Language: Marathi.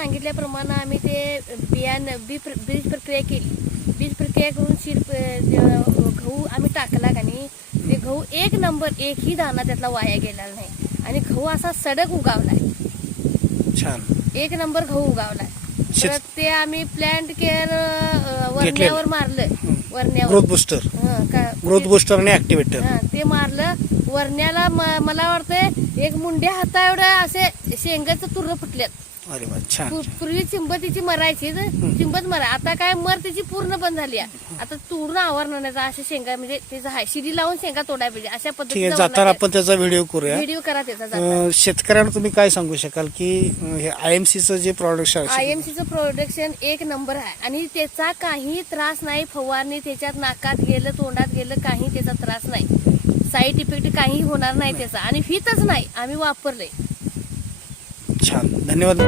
सांगितल्याप्रमाणे आम्ही ते बीज प्रक्रिया केली. बीज प्रक्रिया करून गहू आम्ही टाकला का नाही, ते गहू एक नंबर, एकही दाणा त्यातला वाया गेलेला नाही आणि गहू असा सडक उगावलाय. छान. एक नंबर गहू उगावलाय. तर ते आम्ही प्लांट केअर वरण्यावर मारलं. वरण्यावर ग्रोथ बुस्टर आणि ऍक्टिव्हेटर ते मारलं. वरण्याला मला वाटतंय एक मुंड्या हाता एवढं असे शेंगाचं तुर्र फुटल्यात. अरे वा, छान. पूर्वी चिंबतीची मरायची, चिंबत मरा. आता काय मर त्याची पूर्ण बंद झाली. आता तोडून आवरणार नाही. अशा शेंगा म्हणजे त्याचा शिडी लावून शेंगा तोडायला पाहिजे अशा पद्धतीने. जाताना आपण त्याचा व्हिडिओ करूया. व्हिडिओ करा त्याचा. शेतकऱ्यांना तुम्ही काय सांगू शकाल की हे IMCचं जे प्रोडक्शन IMCचं प्रोडक्शन एक नंबर आहे आणि त्याचा काही त्रास नाही. फवारणी त्याच्यात नाकात गेलं, तोंडात गेलं, काही त्याचा त्रास नाही. साईड इफेक्ट काही होणार नाही त्याचा आणि हितच नाही. आम्ही वापरले. छान. धन्यवाद.